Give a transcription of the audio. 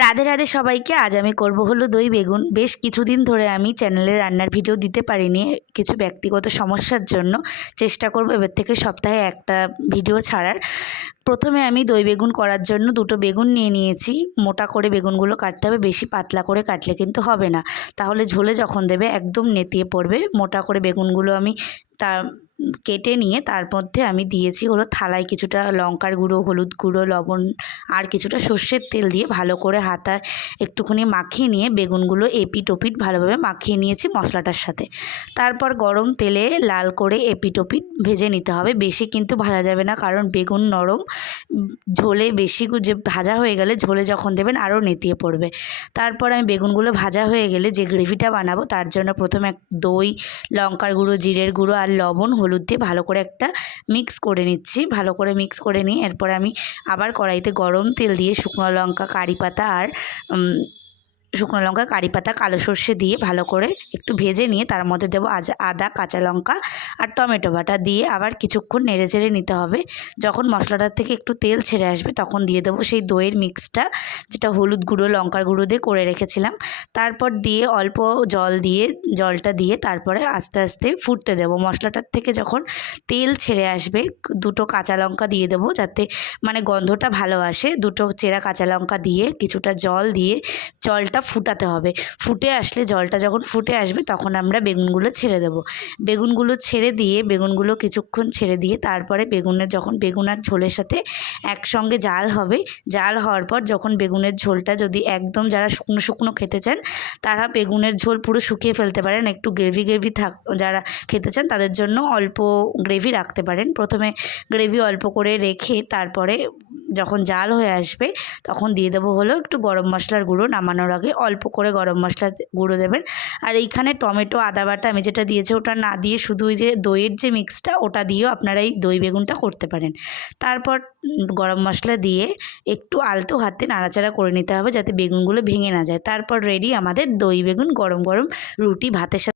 রাধে রাধে সবাইকে। আজ আমি করব হলো দই বেগুন। বেশ কিছুদিন ধরে আমি চ্যানেলে রান্নার ভিডিও দিতে পারিনি কিছু ব্যক্তিগত সমস্যার জন্য। চেষ্টা করব এবার থেকে সপ্তাহে একটা ভিডিও ছাড়ার। প্রথমে আমি দই বেগুন করার জন্য দুটো বেগুন নিয়ে নিয়েছি। মোটা করে বেগুনগুলো কাটতে হবে, বেশি পাতলা করে কাটলে কিন্তু হবে না, তাহলে ঝোলে যখন দেবে একদম নেতিয়ে পড়বে। মোটা করে বেগুনগুলো আমি তা কেটে নিয়ে তার মধ্যে আমি দিয়েছি হলো থালায় কিছুটা লঙ্কার গুঁড়ো, হলুদ গুঁড়ো, লবণ আর কিছুটা সর্ষের তেল দিয়ে ভালো করে হাতায় একটুখানি মাখিয়ে নিয়ে বেগুনগুলো এপিট ওপিট ভালোভাবে মাখিয়ে নিয়েছি মশলাটার সাথে। তারপর গরম তেলে লাল করে এপিট ওপিট ভেজে নিতে হবে। বেশি কিন্তু ভাজা যাবে না, কারণ বেগুন নরম। ঝোলে বেশি যে ভাজা হয়ে গেলে ঝোলে যখন দেবেন আরও নেতিয়ে পড়বে। তারপর আমি বেগুনগুলো ভাজা হয়ে গেলে যে গ্রেভিটা বানাবো তার জন্য প্রথমে দই, লঙ্কার গুঁড়ো, জিরের গুঁড়ো আর লবণ, হলুদ দিয়ে ভালো করে একটা মিক্স করে নিচ্ছি। ভালো করে মিক্স করে নিয়ে এরপরে আমি আবার কড়াইতে গরম তেল দিয়ে শুকনো লঙ্কা, কারি পাতা আর কালো সর্ষে দিয়ে ভালো করে একটু ভেজে নিয়ে তার মধ্যে দেবো আদা, কাঁচা লঙ্কা আর টমেটো বাটা দিয়ে আবার কিছুক্ষণ নেড়ে চেড়ে নিতে হবে। যখন মশলাটার থেকে একটু তেল ছেড়ে আসবে তখন দিয়ে দেবো সেই দইয়ের মিক্সটা, যেটা হলুদ গুঁড়ো, লঙ্কার গুঁড়ো দিয়ে করে রেখেছিলাম। তারপর দিয়ে অল্প জলটা দিয়ে তারপরে আস্তে আস্তে ফুটতে দেবো। মশলাটার থেকে যখন তেল ছেড়ে আসবে দুটো কাঁচা লঙ্কা দিয়ে দেবো, যাতে মানে গন্ধটা ভালো আসে। দুটো চেরা কাঁচা লঙ্কা দিয়ে কিছুটা জল দিয়ে জলটা ফুটাতে হবে। ফুটে আসলে জলটা যখন ফুটে আসবে তখন আমরা বেগুনগুলো ছেড়ে দেবো। বেগুনগুলো কিছুক্ষণ ছেড়ে দিয়ে তারপরে যখন বেগুন আর ঝোলের সাথে একসঙ্গে জাল হবে, জাল হওয়ার পর যখন বেগুনের ঝোলটা যদি একদম যারা শুকনো শুকনো খেতে চান তারা বেগুনের ঝোল পুরো শুকিয়ে ফেলতে পারেন। একটু গ্রেভি যারা খেতে চান তাদের জন্য অল্প গ্রেভি রাখতে পারেন। প্রথমে গ্রেভি অল্প করে রেখে তারপরে যখন জাল হয়ে আসবে তখন দিয়ে দেবো হলো একটু গরম মশলার গুঁড়ো। নামানোর আগে অল্প করে গরম মশলার গুঁড়ো দেবেন। আর এইখানে টমেটো, আদা বাটা আমি যেটা দিয়েছি ওটা না দিয়ে শুধু ওই যে দইয়ের যে মিক্সটা ওটা দিয়েও আপনারা এই দই বেগুনটা করতে পারেন। তারপর গরম মশলা দিয়ে একটু আলতো হাতে নাড়াচাড়া করে নিতে হবে যাতে বেগুনগুলো ভেঙে না যায়। তারপর রেডি আমাদের দই বেগুন। গরম গরম রুটি, ভাতের সাথে